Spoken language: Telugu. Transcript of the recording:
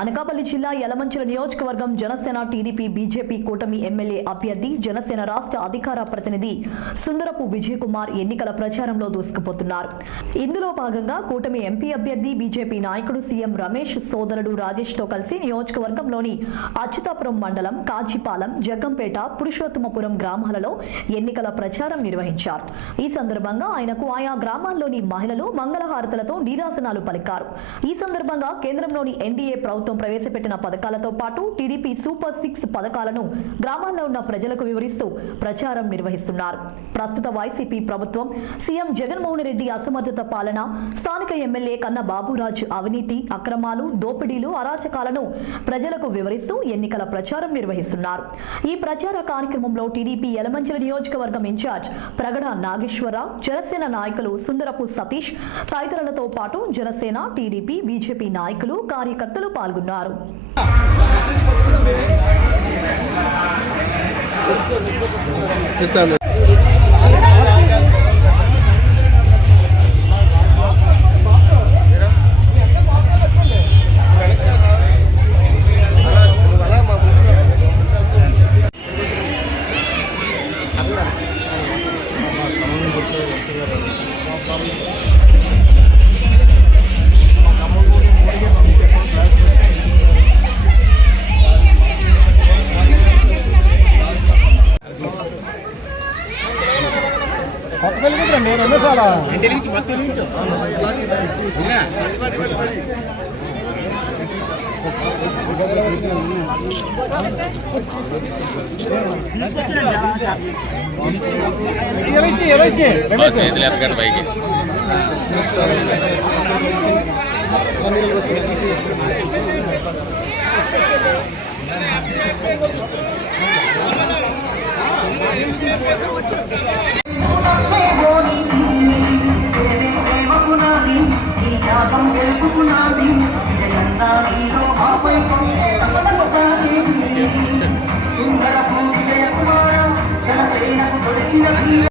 అనకాపల్లి జిల్లా యలమంచిల నియోజకవర్గం జనసేన టీడీపీ బీజేపీ కూటమి ఎమ్మెల్యే అభ్యర్థి జనసేన రాష్ట్ర అధికార ప్రతినిధి సుందరపు విజయ్ కుమార్ ఎన్నికల ప్రచారంలో దూసుకుపోతున్నారు. ఇందులో భాగంగా కూటమి ఎంపీ అభ్యర్థి బీజేపీ నాయకుడు సీఎం రమేష్ సోదరుడు రాజేష్ తో కలిసి నియోజకవర్గంలోని అచ్యుతాపురం మండలం, కాచిపాలెం, జగ్గంపేట, పురుషోత్తమపురం గ్రామాలలో ఎన్నికల ప్రచారం నిర్వహించారు. ఈ సందర్భంగా ఆయనకు ఆయా గ్రామాల్లోని మహిళలు మంగళహారతులతో నీరాసనాలు పలికారు. ఈ సందర్భంగా కేంద్రంలోని ఎన్డీఏ ప్రభుత్వం ప్రవేశపెట్టిన పథకాలతో పాటు టీడీపీ సూపర్ 6 పథకాలను గ్రామాల్లో ఉన్న ప్రజలకు వివరిస్తూ ప్రచారం నిర్వహిస్తున్నారు. ప్రస్తుత వైసీపీ ప్రభుత్వం, సీఎం జగన్మోహన్ రెడ్డి అసమర్థత పాలన, స్థానిక ఎమ్మెల్యే కన్న బాబురాజు అవినీతి, అక్రమాలు, దోపిడీలు, అరాచకాలను ప్రజలకు వివరిస్తూ ఎన్నికల ప్రచారం నిర్వహిస్తున్నారు. ఈ ప్రచార కార్యక్రమంలో టీడీపీ యలమంచిల నియోజకవర్గం ఇన్ఛార్జ్ ప్రగడ నాగేశ్వరరావు, జనసేన నాయకులు సుందరపు సతీష్ తదితరులతో పాటు జనసేన, టీడీపీ, బీజేపీ నాయకులు, కార్యకర్తలు పాల్గొన్నారు. జగన్